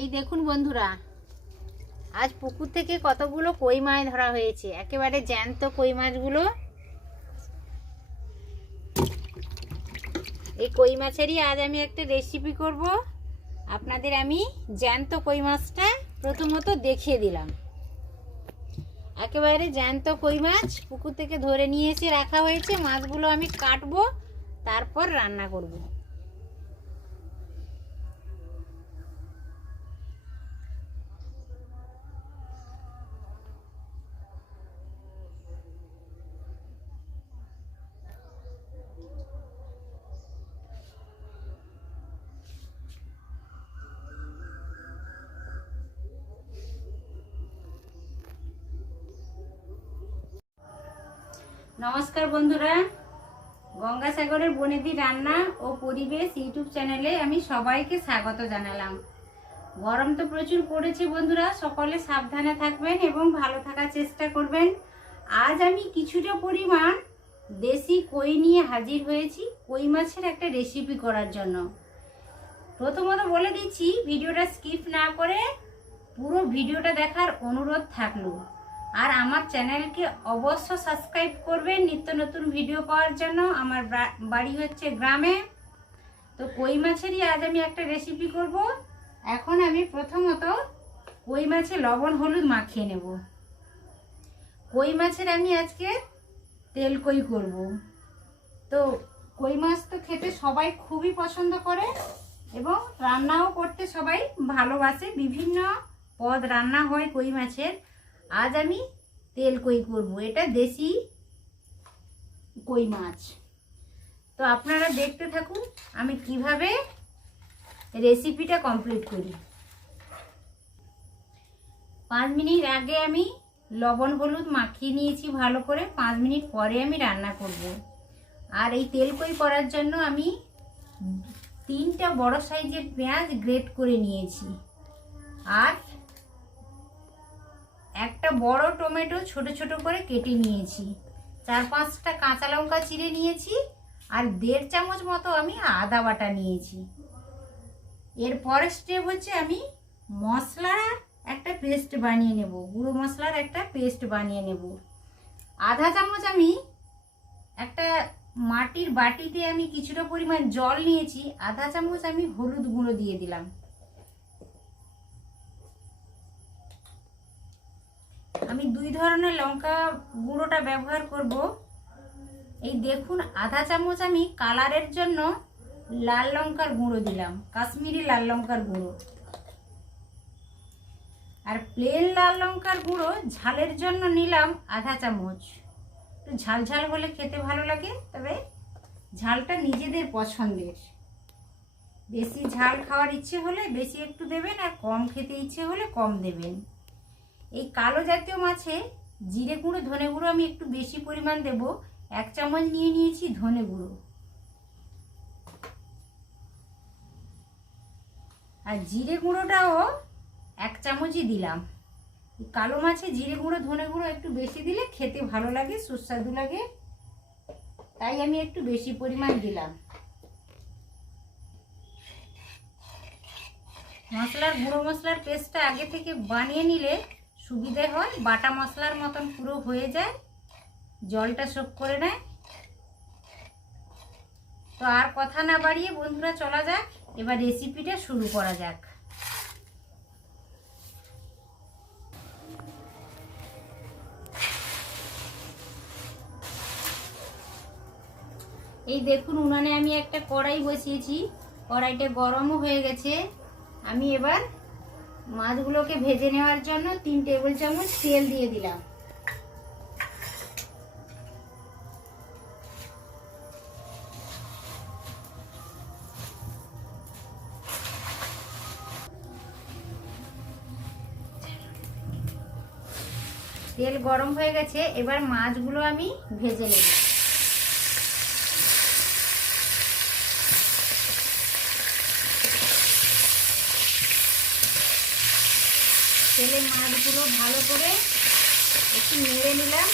এই দেখুন বন্ধুরা, আজ পুকুর থেকে কতগুলো কই মাছ ধরা হয়েছে। একেবারে জ্যান্ত কই মাছগুলো। এই কই মাছেরই আজ আমি একটা রেসিপি করব। আপনাদের আমি জ্যান্ত কই মাছটা প্রথমত দেখিয়ে দিলাম। একেবারে জ্যান্ত কই মাছ পুকুর থেকে ধরে নিয়ে এসে রাখা হয়েছে। মাছগুলো আমি কাটবো, তারপর রান্না করব। নমস্কার বন্ধুরা, গঙ্গাসাগরের বনেদি রান্না ও পরিবেশ ইউটিউব চ্যানেলে আমি সবাইকে স্বাগত জানালাম। গরম তো প্রচুর পড়েছে বন্ধুরা, সকলে সাবধানে থাকবেন এবং ভালো থাকার চেষ্টা করবেন। আজ আমি কিছুটা পরিমাণ দেশি কই নিয়ে হাজির হয়েছি কই মাছের একটা রেসিপি করার জন্য। প্রথমত বলে দিচ্ছি, ভিডিওটা স্কিপ না করে পুরো ভিডিওটা দেখার অনুরোধ থাকলো। আর আমার চ্যানেলকে অবশ্য সাবস্ক্রাইব করবেন নিত্য নতুন ভিডিও পাওয়ার জন্য। আমার বাড়ি হচ্ছে গ্রামে। তো কই মাছেরই আজ আমি একটা রেসিপি করব। এখন আমি প্রথমত কই মাছে লবণ হলুদ মাখিয়ে নেব। কই মাছের আমি আজকে তেল কই করব। তো কই মাছ তো খেতে সবাই খুবই পছন্দ করে এবং রান্নাও করতে সবাই ভালোবাসে। বিভিন্ন পদ রান্না হয় কই মাছের। আজ আমি তেল কই করব। এটা দেশি কই মাছ। তো আপনারা দেখতে থাকুন আমি কিভাবে রেসিপিটা কমপ্লিট করি। 5 মিনিট আগে আমি লবণ হলুদ মাখিয়ে নিয়েছি ভালো করে। 5 মিনিট পরে আমি রান্না করব। আর এই তেল কই করার জন্য আমি 3টা বড় সাইজের পেঁয়াজ গ্রেট করে নিয়েছি। আর একটা বড় টমেটো ছোট ছোট করে কেটে নিয়েছি। 4-5টা কাঁচা লঙ্কা চিড়ে নিয়েছি। আর 1.5 চামচ মতো আমি আদা বাটা নিয়েছি। এর পরের স্টেপ হচ্ছে আমি মশলার একটা পেস্ট বানিয়ে নেব। গুঁড়ো মশলার একটা পেস্ট বানিয়ে নেব। আধা চামচ আমি একটা মাটির বাটিতে আমি কিছুটা পরিমাণ জল নিয়েছি। আধা চামচ আমি হলুদ গুঁড়ো দিয়ে দিলাম। আমি 2 ধরনের লঙ্কা গুঁড়োটা ব্যবহার করব। এই দেখুন, আধা চামচ আমি কালারের জন্য লাল লঙ্কার গুঁড়ো দিলাম, কাশ্মীরি লাল লঙ্কার গুঁড়ো। আর প্লেন লাল লঙ্কার গুঁড়ো ঝালের জন্য নিলাম আধা চামচ। একটু ঝাল ঝাল হলে খেতে ভালো লাগে, তবে ঝালটা নিজেদের পছন্দের। বেশি ঝাল খাওয়ার ইচ্ছে হলে বেশি একটু দেবেন, আর কম খেতে ইচ্ছে হলে কম দেবেন। এই কালো জাতীয় মাছে জিরে গুঁড়ো ধনে গুঁড়ো আমি একটু বেশি পরিমাণ দেব। 1 চামচ নিয়ে নিয়েছি ধনে গুঁড়ো। আর জিরে গুঁড়োটাও 1 চামচই দিলাম। কালো মাছে জিরে গুঁড়ো ধনে গুঁড়ো একটু বেশি দিলে খেতে ভালো লাগে, সুস্বাদু লাগে, তাই আমি একটু বেশি পরিমাণ দিলাম। গুঁড়ো মশলার পেস্টটা আগে থেকে বানিয়ে নিলে সুবিধে হয়, বাটা মশলার মতন পুরো হয়ে যায়, জলটা শোক করে নেয়। তো আর কথা না বাড়িয়ে বন্ধুরা চলা যাক, এবার রেসিপিটা শুরু করা যাক। এই দেখুন, উনানে আমি একটা কড়াই বসিয়েছি। কড়াইটা গরমও হয়ে গেছে। আমি এবার মাছগুলোকে ভেজে নেওয়ার জন্য 3 টেবিল চামচ তেল দিয়ে দিলাম। তেল গরম হয়ে গেছে, এবার মাছগুলো আমি ভেজে নেব। তেলে মাছগুলো ভালো করে একটু নেড়ে নিলাম।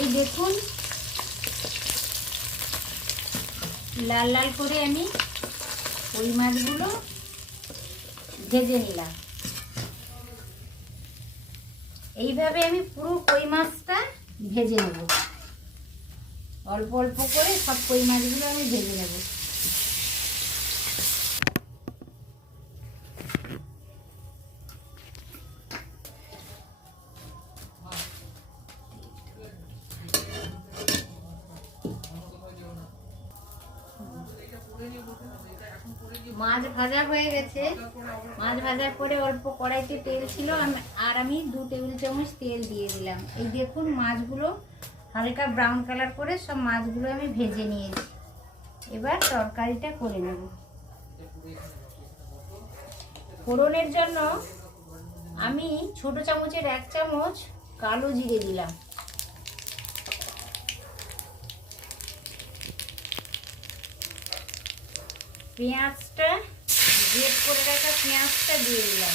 এই দেখুন লাল লাল করে আমি ওই মাছগুলো ভেজে নিলাম। এইভাবে আমি পুরো কই মাছটা ভেজে নেব, অল্প অল্প করে সব কই মাছগুলো আমি ভেজে নেব। মাছ ভাজা হয়ে গেছে। মাছ ভাজা করে অল্প কড়াইতে তেল ছিল, আর আমি 2 টেবিল চামচ তেল দিয়ে দিলাম। এই দেখুন মাছগুলো হালকা ব্রাউন কালার করে সব মাছগুলো আমি ভেজে নিয়েছি। এবার তরকারিটা করে নেব। ফোড়নের জন্য আমি ছোট চামচের 1 চামচ কালো জিরে দিলাম। পেঁয়াজটা গ্রেট করে রাখা পেঁয়াজটা দিয়ে দিলাম।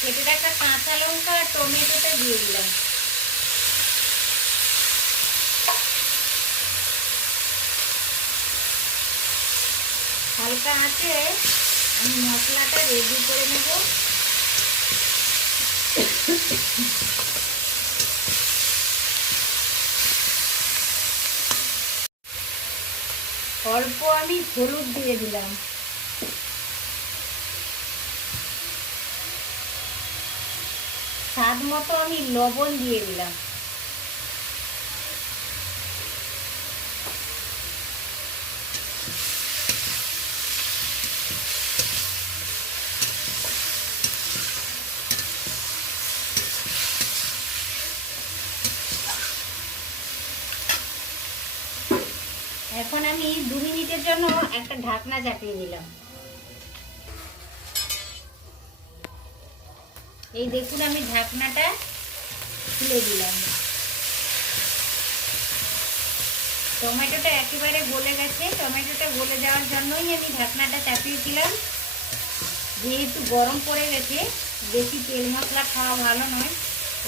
কেটে রাখা কাঁচা লঙ্কা আর টমেটোটা দিয়ে দিলাম। হালকা আঁচে আমি মশলাটা রেডি করে নেব। অল্প আমি হলুদ দিয়ে দিলাম। স্বাদ মতো আমি লবণ দিয়ে দিলাম। এখন আমি 2 মিনিটের জন্য একটা ঢাকনা চাপিয়ে দিলাম। এই দেখুন আমি ঢাকনাটা খুলে দিলাম। টমেটোটা একেবারে গলে গেছে। টমেটোটা গলে যাওয়ার জন্যই আমি ঢাকনাটা চাপিয়েছিলাম। যেহেতু গরম পড়ে গেছে, বেশি তেল মশলা খাওয়া ভালো নয়,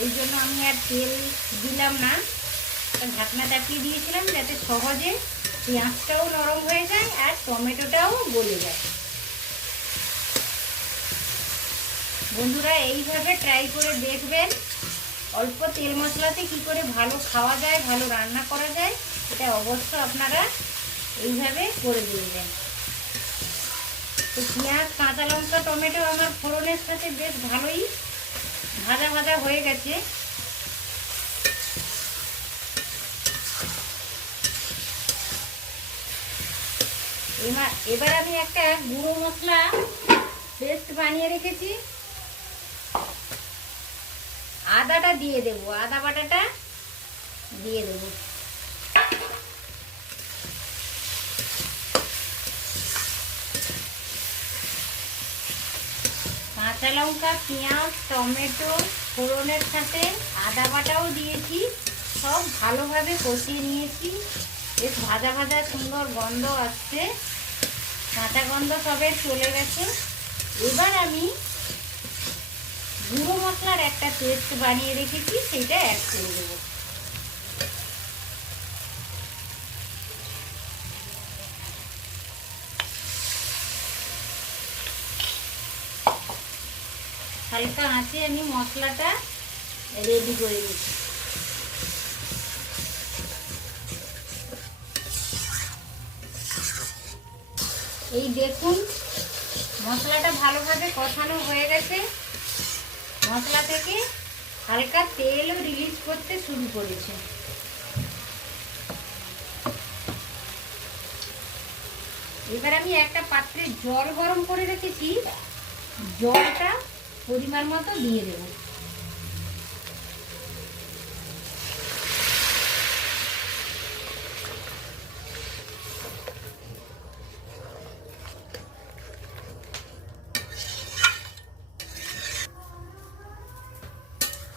ওই জন্য আমি আর তেল দিলাম না, ঢাকনা চাপিয়ে দিয়েছিলাম যাতে সহজে পেঁয়াজটাও নরম হয়ে যায় আর টমেটোটাও গলে যায়। বন্ধুরা এইভাবে ট্রাই করে দেখবেন অল্প তেল মশলাতে কি করে ভালো খাওয়া যায়, ভালো রান্না করা যায়। এটা অবশ্য আপনারা এইভাবে করে দেখবেন। তো পেঁয়াজ কাঁচা লঙ্কা টমেটো আমার ফোড়নের সাথে বেশ ভালোই ভাজা ভাজা হয়ে গেছে। এবার আমি একটা গুঁড়ো মশলা পেস্ট বানিয়ে রেখেছি, আদাটা দিয়ে দেবো। আদা বাটাটা দিয়ে দেবো। কাঁচা লঙ্কা পেঁয়াজ টমেটো ফোড়নের সাথে আদা বাটাও দিয়েছি, সব ভালোভাবে কষিয়ে নিয়েছি। বেশ ভাজা ভাজা সুন্দর গন্ধ আসছে, কাঁচা গন্ধ সবে চলে গেছে। এবার আমি গুঁড়ো মশলার একটা পেস্ট বানিয়ে রেখেছি, সেটা অ্যাড করে দেবো। হালকা আঁচে আমি মশলাটা রেডি করে দিচ্ছি। এই দেখুন মশলাটা ভালোভাবে কষানো হয়ে গেছে। মশলা থেকে হালকা তেলও রিলিজ করতে শুরু করেছে। এবার আমি একটা পাত্রে জল গরম করে রেখেছি, জলটা পরিমাণ মতো দিয়ে দেব।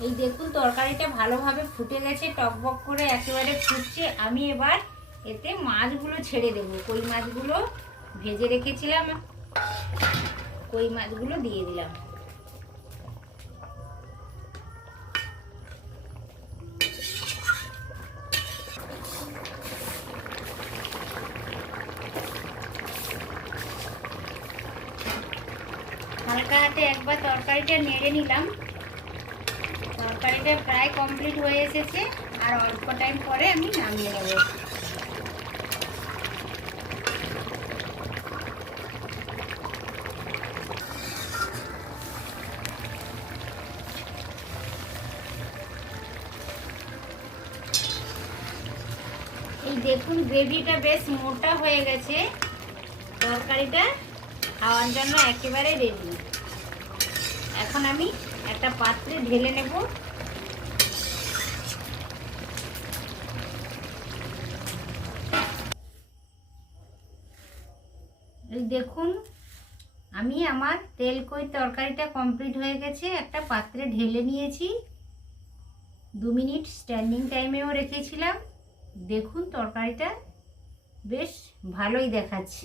এই দেখুন তরকারিটা ভালোভাবে ফুটে গেছে, টকবক করে একেবারে ফুটছে। আমি এবার এতে মাছগুলো ছেড়ে দেব। কই মাছগুলো ভেজে রেখেছিলাম, কই মাছগুলো দিয়ে দিলাম। হালকা হাতে একবার তরকারিটা নেড়ে নিলাম। তরকারিটা প্রায় কমপ্লিট হয়ে এসেছে, আর অল্প টাইম পরে আমি নামিয়ে নেব। এই দেখুন গ্রেভিটা বেশ মোটা হয়ে গেছে, তরকারিটা খাওয়ার জন্য একেবারে রেডি। এখন আমি একটা পাত্রে ঢেলে নেব। এই দেখুন আমি আমার তেল কই তরকারিটা কমপ্লিট হয়ে গেছে, একটা পাত্রে ঢেলে নিয়েছি। 2 মিনিট স্ট্যান্ডিং টাইমেও রেখেছিলাম। দেখুন তরকারিটা বেশ ভালোই দেখাচ্ছে।